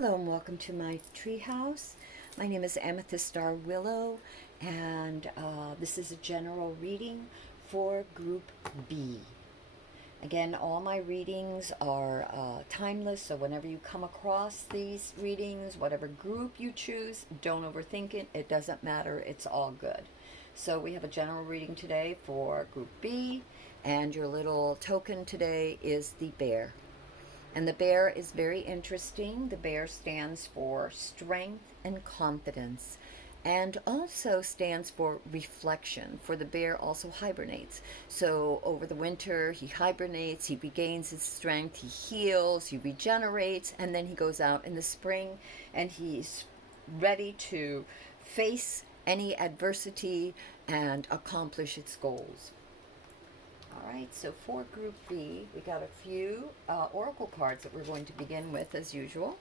Hello and welcome to my treehouse. My name is Amethyst Star Willow, and this is a general reading for Group B. Again, all my readings are timeless, so whenever you come across these readings, whatever group you choose, don't overthink it. It doesn't matter. It's all good. So we have a general reading today for Group B, and your little token today is the bear. And the bear is very interesting. The bear stands for strength and confidence, and also stands for reflection. For the bear also hibernates. So over the winter, he hibernates, he regains his strength, he heals, he regenerates, and then he goes out in the spring and he's ready to face any adversity and accomplish its goals. All right, so for Group B, we got a few oracle cards that we're going to begin with as usual.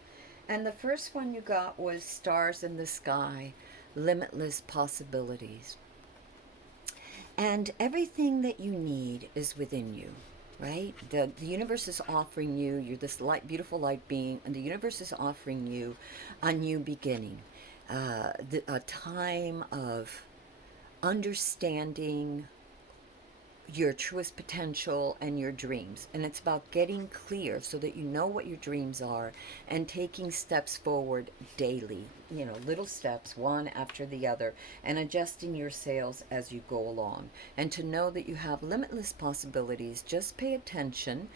And the first one you got was Stars in the Sky, Limitless Possibilities. And everything that you need is within you, right? The universe is offering you, you're this light, beautiful light being, and the universe is offering you a new beginning, a time of understanding your truest potential and your dreams. And it's about getting clear so that you know what your dreams are and taking steps forward daily, little steps, one after the other, and adjusting your sails as you go along. And to know that you have limitless possibilities, just pay attention.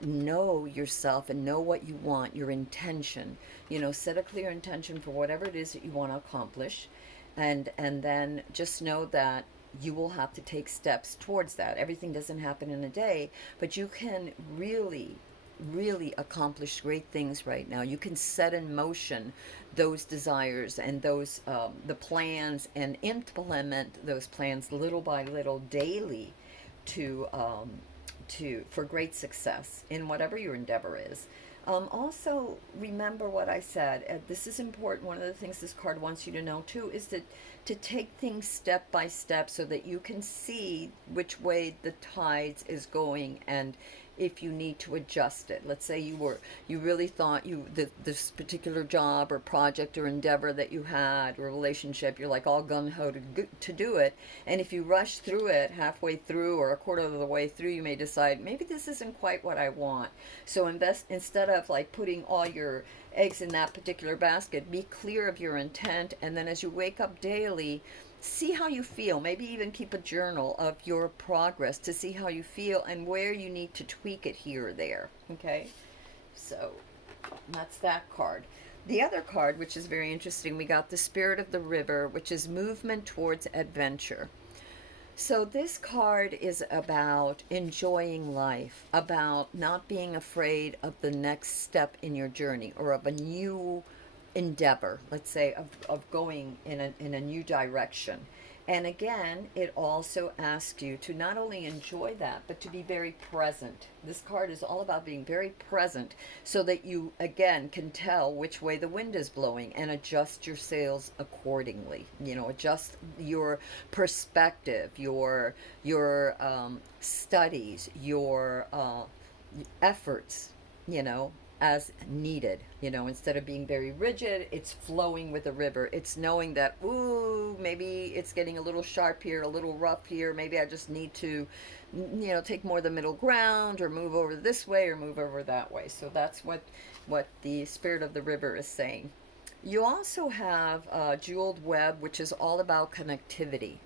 Know yourself and know what you want, your intention. Set a clear intention for whatever it is that you want to accomplish. And then just know that you will have to take steps towards that. Everything doesn't happen in a day, but you can really accomplish great things right now. You can set in motion those desires and those the plans, and implement those plans little by little daily to for great success in whatever your endeavor is. Also, remember what I said. This is important. One of the things this card wants you to know too is to take things step by step so that you can see which way the tides is going, and if you need to adjust it. Let's say you really thought this particular job or project or endeavor that you had, or relationship, you're like all gung-ho to do it, and if you rush through it halfway through or a quarter of the way through, you may decide maybe this isn't quite what I want. So instead of like putting all your eggs in that particular basket, be clear of your intent, and then as you wake up daily, see how you feel. Maybe even keep a journal of your progress to see how you feel and where you need to tweak it here or there. Okay, so that's that card. The other card, which is very interesting, we got the Spirit of the River, which is movement towards adventure. So this card is about enjoying life, about not being afraid of the next step in your journey, or of a new endeavor, let's say, of going in a new direction. And again, it also asks you to not only enjoy that, but to be very present. This card is all about being very present so that you, again, can tell which way the wind is blowing and adjust your sails accordingly. Adjust your perspective, your studies, your efforts, as needed. Instead of being very rigid, it's flowing with the river. It's knowing that, ooh, maybe it's getting a little sharp here, a little rough here. Maybe I just need to, take more of the middle ground, or move over this way or move over that way. So that's what the Spirit of the River is saying. You also have Jeweled Web, which is all about connectivity,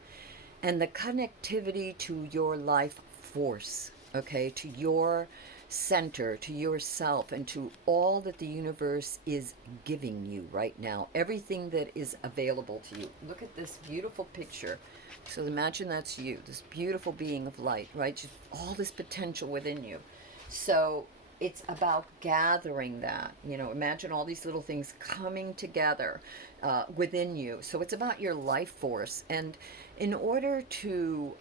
and the connectivity to your life force, okay, to your center, to yourself, and to all that the universe is giving you right now, everything that is available to you. Look at this beautiful picture. So imagine that's you, this beautiful being of light, right? Just all this potential within you. So it's about gathering that. Imagine all these little things coming together within you. So it's about your life force. And in order to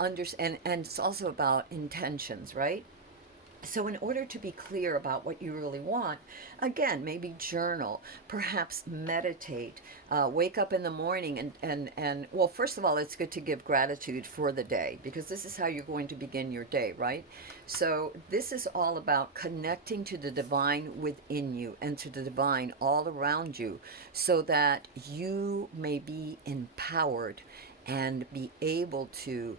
understand, and it's also about intentions, right? So, in order to be clear about what you really want, again, maybe journal, perhaps meditate, wake up in the morning and, well, first of all, it's good to give gratitude for the day because this is how you're going to begin your day, right? So, this is all about connecting to the divine within you and to the divine all around you so that you may be empowered and be able to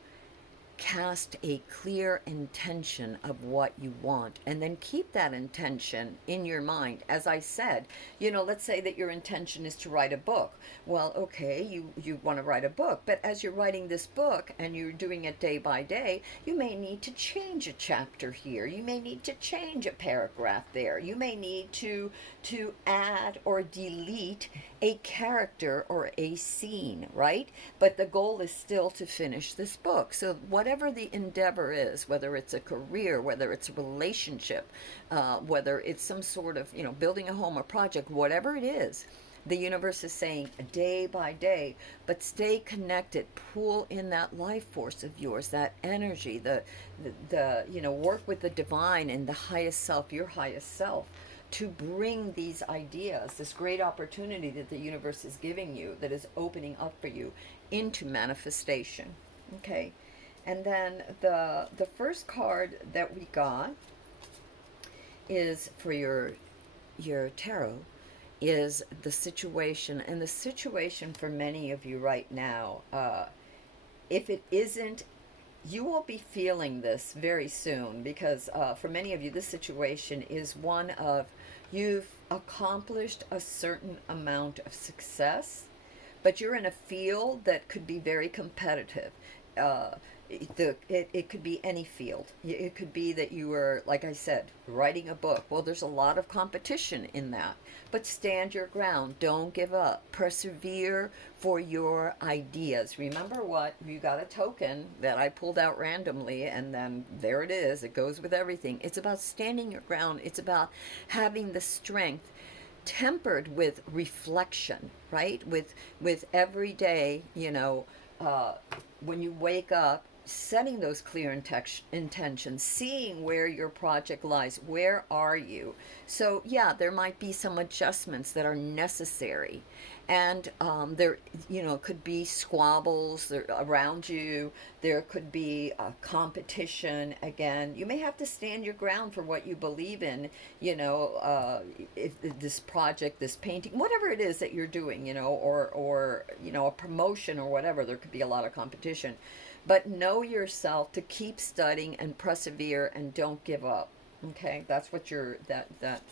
cast a clear intention of what you want and then keep that intention in your mind. As I said, let's say that your intention is to write a book. Well, okay, you want to write a book, but as you're writing this book and you're doing it day by day, you may need to change a chapter here, you may need to change a paragraph there, you may need to add or delete a character or a scene, right? But the goal is still to finish this book. So whatever the endeavor is, whether it's a career, whether it's a relationship, whether it's some sort of, building a home, a project, whatever it is, the universe is saying day by day, but stay connected, pull in that life force of yours, that energy, the work with the divine and the highest self, your highest self, to bring these ideas, this great opportunity that the universe is giving you, that is opening up for you, into manifestation. Okay, and then the first card that we got is for your tarot is the situation, and the situation for many of you right now, if it isn't, you will be feeling this very soon because for many of you, this situation is one of you've accomplished a certain amount of success, but you're in a field that could be very competitive. Uh, it could be any field. It could be that you were, like I said, writing a book. Well, there's a lot of competition in that. But stand your ground. Don't give up. Persevere for your ideas. Remember what? You got a token that I pulled out randomly, and then there it is. It goes with everything. It's about standing your ground. It's about having the strength tempered with reflection, right? With every day, when you wake up, setting those clear intentions, seeing where your project lies, where are you. So yeah, there might be some adjustments that are necessary, and there could be squabbles around you, there could be competition. Again, you may have to stand your ground for what you believe in, if this project, this painting, whatever it is that you're doing, or a promotion or whatever, there could be a lot of competition. But know yourself to keep studying and persevere and don't give up. Okay, that's what that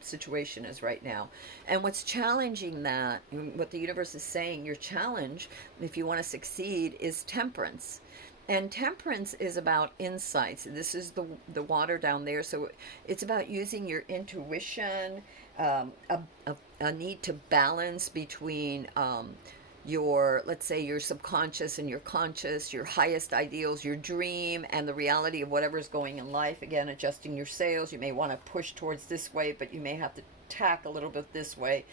situation is right now. And what's challenging that, and what the universe is saying, your challenge, if you want to succeed, is temperance. And temperance is about insights. This is the water down there. So it's about using your intuition, a need to balance between your, let's say, your subconscious and your conscious, your highest ideals, your dream, and the reality of whatever's going in life. Again, adjusting your sails. You may want to push towards this way, but you may have to tack a little bit this way,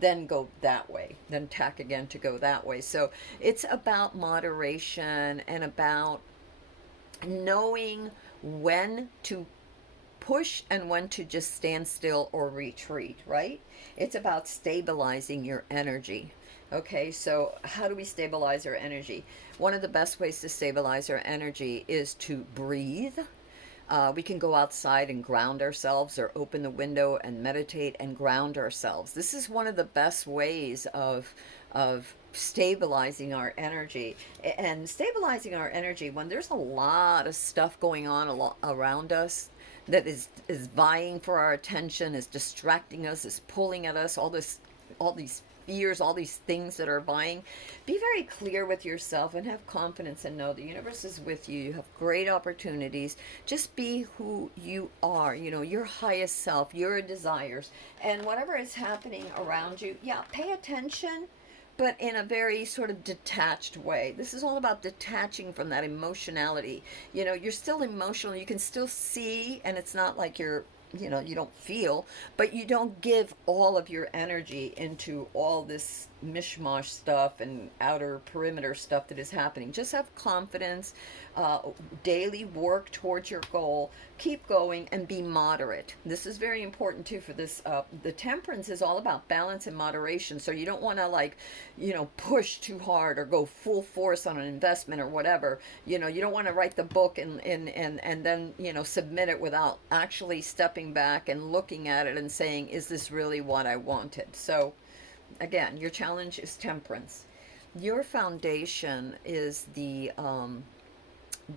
then go that way, then tack again to go that way. So it's about moderation and about knowing when to push and when to just stand still or retreat, right? It's about stabilizing your energy. Okay, so how do we stabilize our energy? One of the best ways to stabilize our energy is to breathe. We can go outside and ground ourselves, or open the window and meditate and ground ourselves. This is one of the best ways of stabilizing our energy. And stabilizing our energy when there's a lot of stuff going on around us that is vying for our attention, is distracting us, is pulling at us, all these fears, all these things that are vying. Be very clear with yourself and have confidence and know the universe is with you. You have great opportunities. Just be who you are, your highest self, your desires, and whatever is happening around you. Yeah, pay attention, but in a very sort of detached way. This is all about detaching from that emotionality. You're still emotional. You can still see, and it's not like you don't feel, but you don't give all of your energy into all this mishmash stuff and outer perimeter stuff that is happening. Just have confidence, uh, daily work towards your goal, keep going, and be moderate. This is very important too for this. The temperance is all about balance and moderation. So you don't want to, like, push too hard or go full force on an investment or whatever. You don't want to write the book and then, submit it without actually stepping back and looking at it and saying, is this really what I wanted? So again, your challenge is temperance. Your foundation is the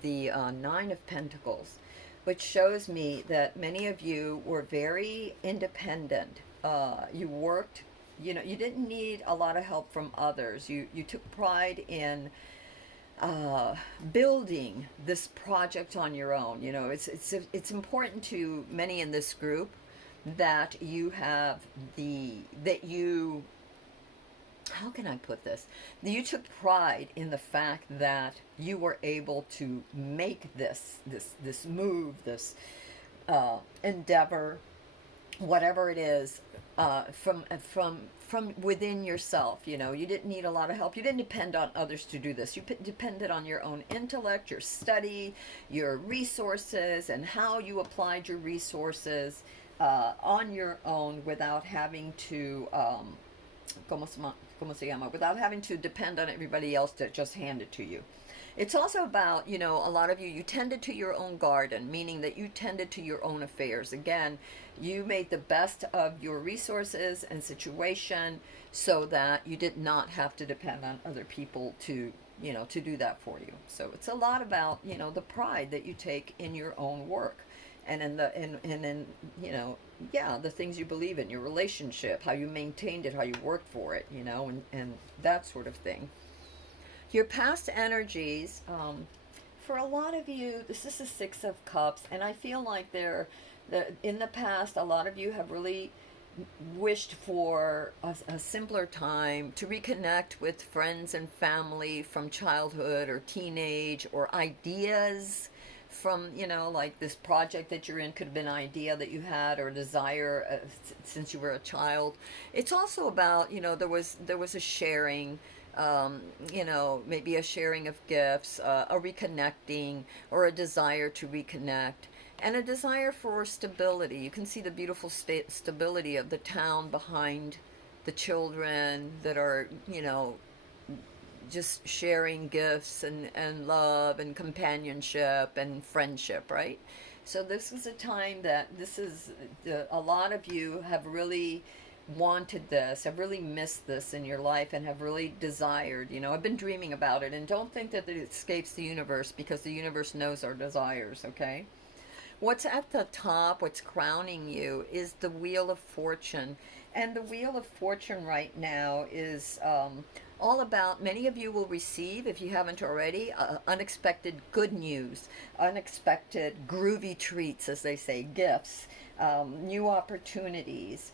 Nine of Pentacles, which shows me that many of you were very independent. You worked, you didn't need a lot of help from others. You took pride in building this project on your own. It's important to many in this group that you have that you, how can I put this? You took pride in the fact that you were able to make this move, this endeavor, whatever it is, from within yourself. You didn't need a lot of help. You didn't depend on others to do this. You depended on your own intellect, your study, your resources, and how you applied your resources on your own without having to without having to depend on everybody else to just hand it to you. It's also about, a lot of you tended to your own garden, meaning that you tended to your own affairs. Again, you made the best of your resources and situation so that you did not have to depend on other people to do that for you. So it's a lot about, the pride that you take in your own work. And in the things you believe in, your relationship, how you maintained it, how you worked for it, and that sort of thing. Your past energies, for a lot of you, this is the Six of Cups, and I feel like in the past, a lot of you have really wished for a simpler time to reconnect with friends and family from childhood or teenage, or ideas from, like this project that you're in could have been an idea that you had or a desire since you were a child. It's also about, there was a sharing, maybe a sharing of gifts, a reconnecting, or a desire to reconnect, and a desire for stability. You can see the beautiful stability of the town behind the children that are, just sharing gifts and love and companionship and friendship, right? So this is a time that a lot of you have really wanted this, have really missed this in your life, and have really desired, I've been dreaming about it. And don't think that it escapes the universe, because the universe knows our desires, okay? What's at the top, what's crowning you, is the Wheel of Fortune. And the Wheel of Fortune right now is all about, many of you will receive, if you haven't already, unexpected good news, unexpected groovy treats, as they say, gifts, new opportunities.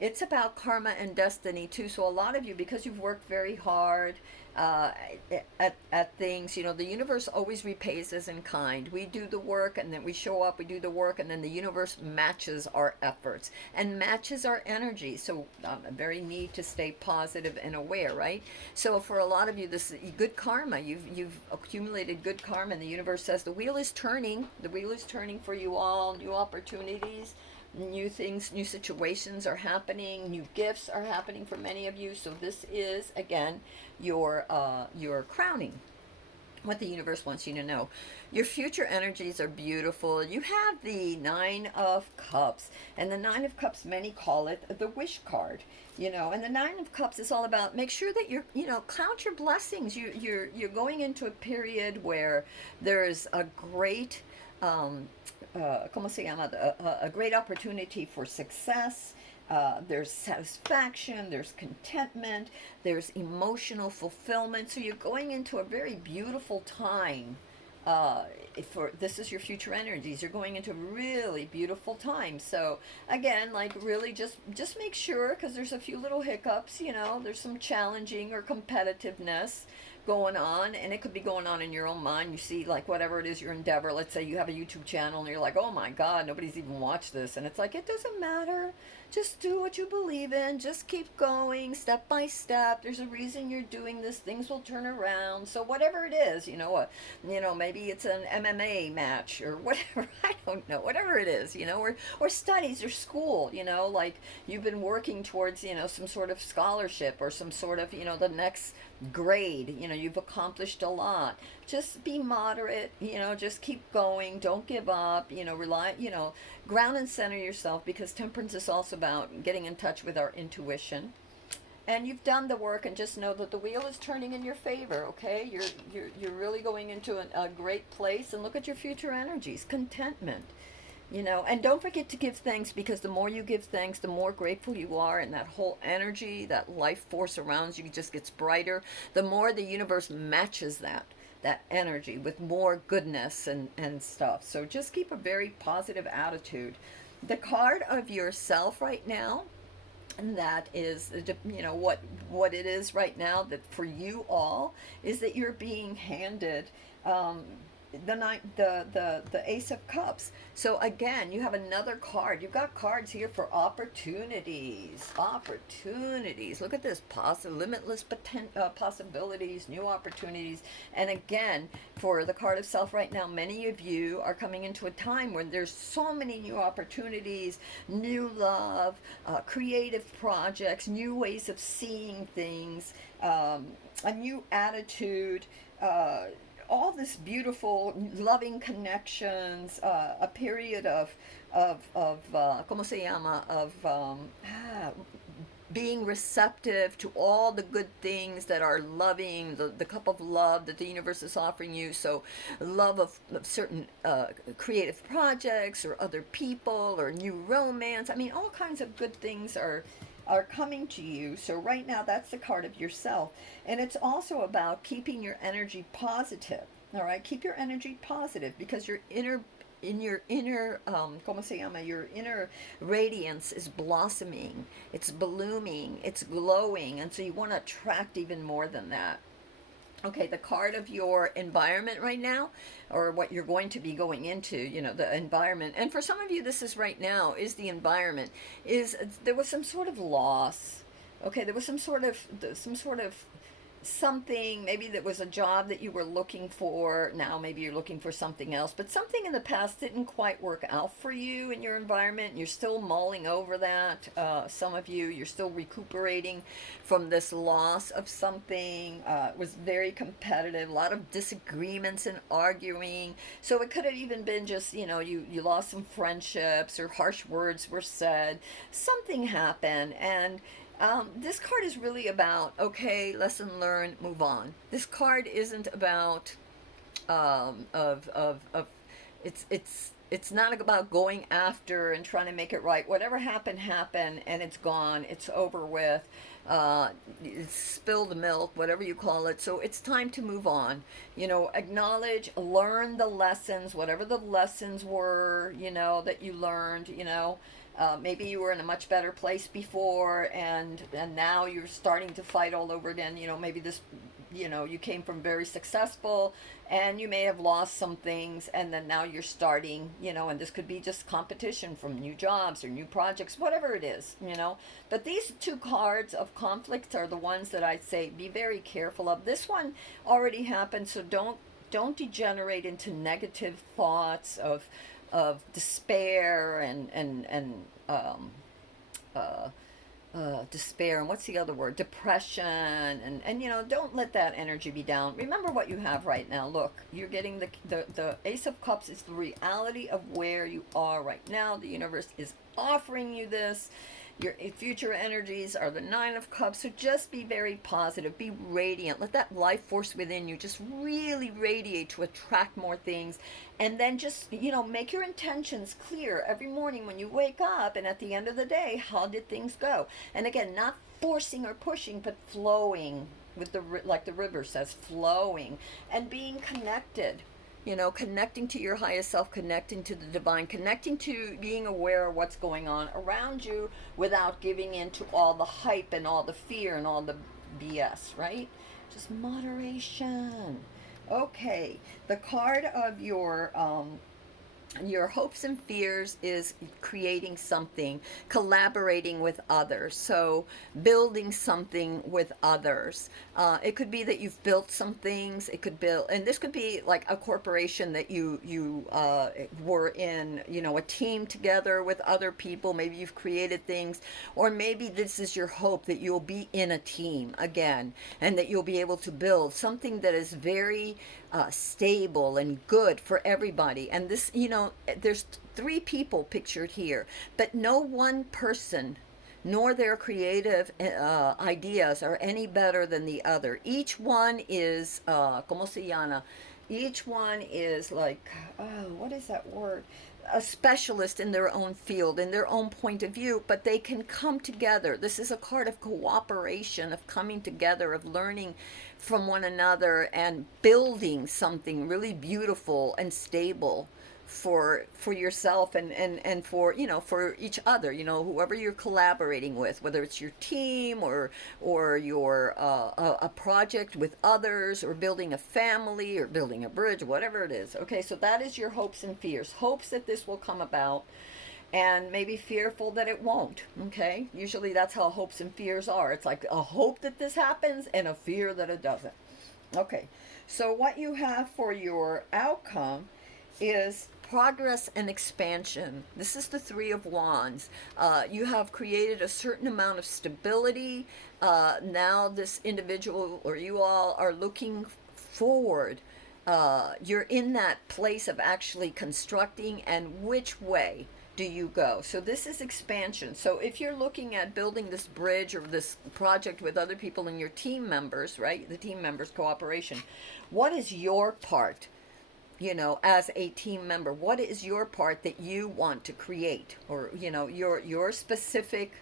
It's about karma and destiny too. So a lot of you, because you've worked very hard at things, the universe always repays us in kind. We do the work, and then we show up, we do the work, and then the universe matches our efforts and matches our energy. So very need to stay positive and aware, right? So for a lot of you, this is good karma. You've accumulated good karma, and the universe says the wheel is turning. The wheel is turning for you all. New opportunities, new things, new situations are happening, new gifts are happening for many of you. So this is, again, your crowning, what the universe wants you to know. Your future energies are beautiful. You have the Nine of Cups, and the Nine of Cups, many call it the wish card. And the Nine of Cups is all about, make sure that you're, count your blessings. You're going into a period where there's a great a great opportunity for success. There's satisfaction, there's contentment, there's emotional fulfillment. So you're going into a very beautiful time. This is your future energies. You're going into a really beautiful time. So again, like, really just make sure, because there's a few little hiccups. There's some challenging or competitiveness going on, and it could be going on in your own mind. You see, like, whatever it is, your endeavor, let's say you have a YouTube channel and you're like, oh my god, nobody's even watched this, and it's like, it doesn't matter. just do what you believe in. Just keep going step by step. There's a reason you're doing this. Things will turn around. So whatever it is, maybe it's an MMA match or whatever. I don't know. Whatever it is, or studies or school. Like you've been working towards, some sort of scholarship or some sort of, the next grade. You've accomplished a lot. Just be moderate. Just keep going. Don't give up. Rely. Ground and center yourself, because temperance is also about getting in touch with our intuition. And you've done the work, and just know that the wheel is turning in your favor. Okay, you're really going into a great place. And look at your future energies, contentment. And don't forget to give thanks, because the more you give thanks, the more grateful you are, and that whole energy, that life force around you just gets brighter. The more the universe matches that energy with more goodness and stuff. So just keep a very positive attitude. The card of yourself right now, and that is, what it is right now, that for you all is that you're being handed the Ace of Cups. So again, you have another card. You've got cards here for opportunities. Look at this, limitless possibilities, new opportunities. And again, for the card of self right now, many of you are coming into a time where there's so many new opportunities, new love, creative projects, new ways of seeing things, a new attitude, all this beautiful, loving connections, a period of ¿cómo se llama? Being receptive to all the good things that are loving, the cup of love that the universe is offering you. So love of certain creative projects or other people or new romance. I mean, all kinds of good things are coming to you. So right now, that's the card of yourself. And it's also about keeping your energy positive. All right, keep your energy positive, because your inner ¿cómo se llama? Your inner radiance is blossoming, it's blooming, it's glowing, and so you want to attract even more than that. Okay, the card of your environment right now, or what you're going to be going into, the environment. And for some of you, this is right now, is the environment. There was some sort of loss. Okay, there was some sort of something, maybe that was a job that you were looking for. Now maybe you're looking for something else, but something in the past didn't quite work out for you in your environment. You're still mulling over that. Some of you're still recuperating from this loss of something. It was very competitive, a lot of disagreements and arguing. So it could have even been just, you lost some friendships, or harsh words were said. Something happened, and this card is really about, okay, lesson learned, move on. This card isn't about it's not about going after and trying to make it right. Whatever happened, and it's gone. It's over with. It's spilled milk, whatever you call it. So it's time to move on. Acknowledge, learn the lessons, whatever the lessons were, that you learned, maybe you were in a much better place before, and now you're starting to fight all over again. Maybe this, you came from very successful, and you may have lost some things, and then now you're starting, and this could be just competition from new jobs or new projects, whatever it is, But these two cards of conflict are the ones that I'd say be very careful of. This one already happened, so don't degenerate into negative thoughts of despair and despair, and what's the other word, depression, and don't let that energy be down. Remember what you have right now. Look, you're getting the Ace of Cups is the reality of where you are right now. The universe is offering you this. Your future energies are the Nine of Cups. So just be very positive, be radiant, let that life force within you just really radiate to attract more things. And then just, make your intentions clear every morning when you wake up, and at the end of the day, how did things go? And again, not forcing or pushing, but flowing with like the river says, flowing and being connected. Connecting to your highest self, connecting to the divine, connecting to being aware of what's going on around you without giving in to all the hype and all the fear and all the BS, right? Just moderation. Okay, the card of your Your hopes and fears is creating something, collaborating with others, so building something with others. It could be that you've built some things. It could build, and this could be like a corporation that you were in, you know, a team together with other people. Maybe you've created things, or maybe this is your hope that you'll be in a team again, and that you'll be able to build something that is very stable and good for everybody. And this, you know, there's three people pictured here, but no one person nor their creative ideas are any better than the other. Each one is, ¿cómo se llama? Each one is like, what is that word? A specialist in their own field, in their own point of view, but they can come together. This is a card of cooperation, of coming together, of learning from one another and building something really beautiful and stable for yourself and for, you know, for each other, you know, whoever you're collaborating with, whether it's your team or your a project with others, or building a family, or building a bridge, whatever it is. Okay, so that is your hopes and fears. Hopes that this will come about, and maybe fearful that it won't. Okay, usually that's how hopes and fears are. It's like a hope that this happens and a fear that it doesn't. Okay, so what you have for your outcome is progress and expansion. This is the Three of Wands. You have created a certain amount of stability. Now this individual, or you all, are looking forward. You're in that place of actually constructing, and which way do you go? So this is expansion. So if you're looking at building this bridge or this project with other people and your team members, right? The team members cooperation. What is your part? You know, as a team member, what is your part that you want to create, or, you know, your specific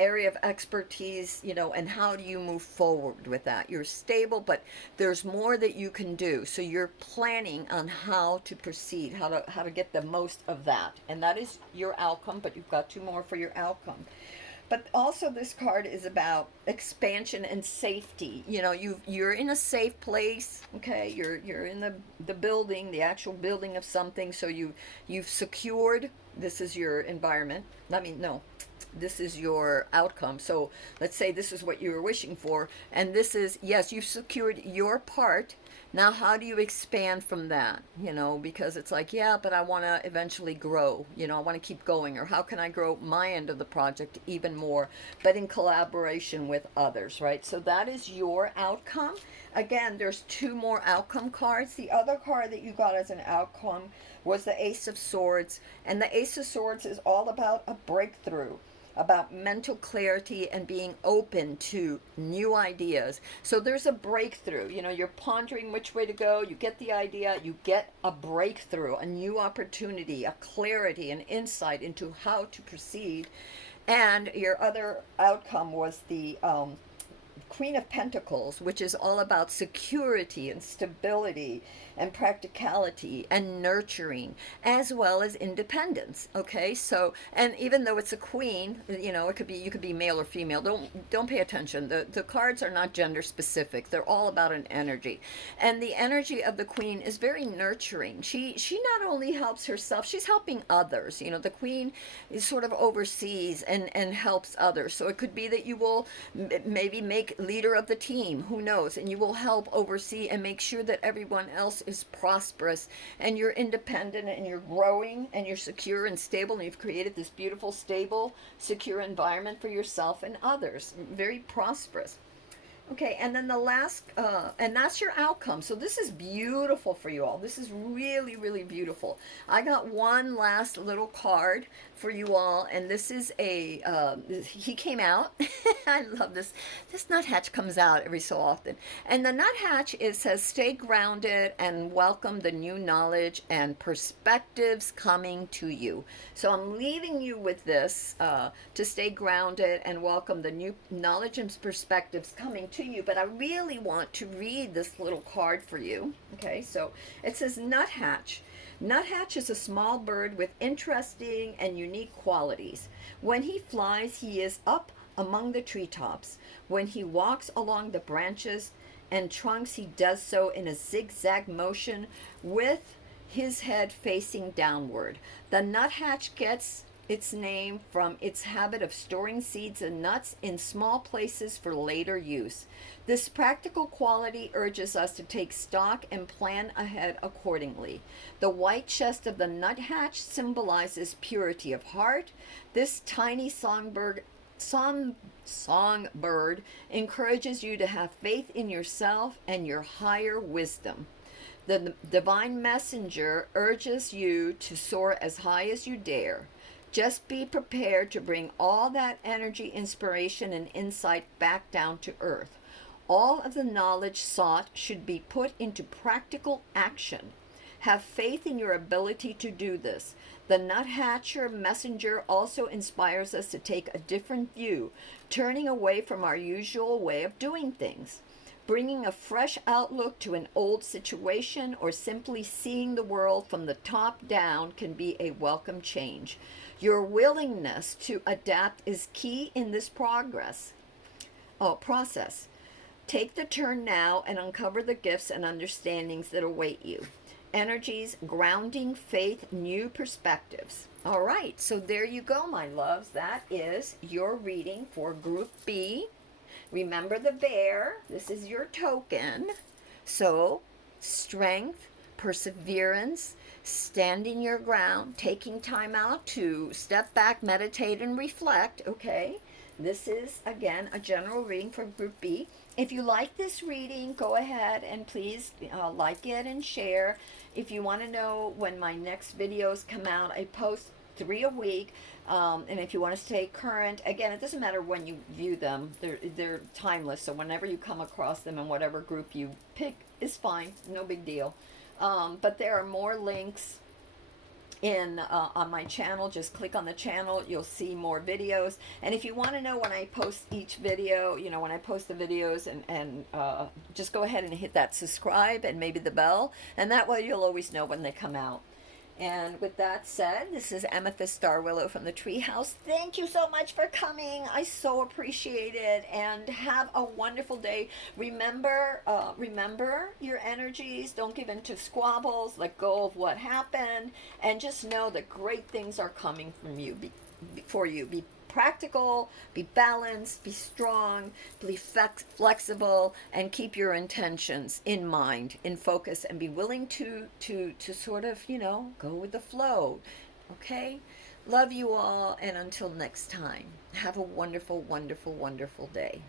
area of expertise, you know, and how do you move forward with that? You're stable, but there's more that you can do, so you're planning on how to proceed, how to get the most of that, and that is your outcome. But you've got two more for your outcome. But also this card is about expansion and safety. You know, you're in a safe place. Okay, you're in the building, the actual building of something. So you've secured. This is your environment. I mean, no, this is your outcome. So let's say this is what you were wishing for, and this is, yes, you've secured your part. Now, how do you expand from that? You know, because it's like, yeah, but I want to eventually grow. You know, I want to keep going. Or how can I grow my end of the project even more, but in collaboration with others, right? So that is your outcome. Again, there's two more outcome cards. The other card that you got as an outcome was the Ace of Swords. And the Ace of Swords is all about a breakthrough, about mental clarity and being open to new ideas. So there's a breakthrough. You know, you're pondering which way to go. You get the idea. You get a breakthrough, a new opportunity, a clarity, an insight into how to proceed. And your other outcome was the Queen of Pentacles, which is all about security and stability and practicality and nurturing, as well as independence. Okay, so, and even though it's a queen, you know, it could be, you could be male or female. Don't pay attention. The cards are not gender specific. They're all about an energy, and the energy of the queen is very nurturing. She not only helps herself, she's helping others. You know, the queen is sort of oversees and helps others. So it could be that you will maybe make leader of the team, who knows, and you will help oversee and make sure that everyone else is prosperous, and you're independent, and you're growing, and you're secure and stable, and you've created this beautiful, stable, secure environment for yourself and others. Very prosperous. Okay, and then the last, and that's your outcome. So this is beautiful for you all. This is really, really beautiful. I got one last little card for you all, and this is a, he came out. I love this. This nuthatch comes out every so often. And the nuthatch, it says, stay grounded and welcome the new knowledge and perspectives coming to you. So I'm leaving you with this, to stay grounded and welcome the new knowledge and perspectives coming to you. But I really want to read this little card for you. Okay, so it says nuthatch. Nuthatch is a small bird with interesting and unique qualities. When he flies, he is up among the treetops. When he walks along the branches and trunks, he does so in a zigzag motion with his head facing downward. The nuthatch gets its name from its habit of storing seeds and nuts in small places for later use. This practical quality urges us to take stock and plan ahead accordingly. The white chest of the nuthatch symbolizes purity of heart. This tiny songbird encourages you to have faith in yourself and your higher wisdom. The divine messenger urges you to soar as high as you dare. Just be prepared to bring all that energy, inspiration, and insight back down to earth. All of the knowledge sought should be put into practical action. Have faith in your ability to do this. The nuthatcher messenger also inspires us to take a different view, turning away from our usual way of doing things. Bringing a fresh outlook to an old situation or simply seeing the world from the top down can be a welcome change. Your willingness to adapt is key in this process. Take the turn now and uncover the gifts and understandings that await you. Energies, grounding, faith, new perspectives. All right, so there you go, my loves. That is your reading for Group B. Remember the bear. This is your token. So, strength, perseverance, standing your ground, taking time out to step back, meditate, and reflect, okay? This is, again, a general reading for Group B. If you like this reading, go ahead and please like it and share. If you want to know when my next videos come out, I post 3 a week. And if you want to stay current, again, it doesn't matter when you view them. They're timeless. So whenever you come across them in whatever group you pick is fine. No big deal. But there are more links on my channel. Just click on the channel, you'll see more videos. And if you want to know when I post each video, when I post the videos, and just go ahead and hit that subscribe and maybe the bell, and that way you'll always know when they come out. And with that said, this is Amethyst Starwillow from the Treehouse. Thank you so much for coming. I so appreciate it. And have a wonderful day. Remember your energies. Don't give in to squabbles. Let go of what happened. And just know that great things are coming from you, for you. Be practical, be balanced, be strong, be flexible, and keep your intentions in mind, in focus, and be willing to sort of, go with the flow. Okay? Love you all, and until next time, have a wonderful, wonderful, wonderful day.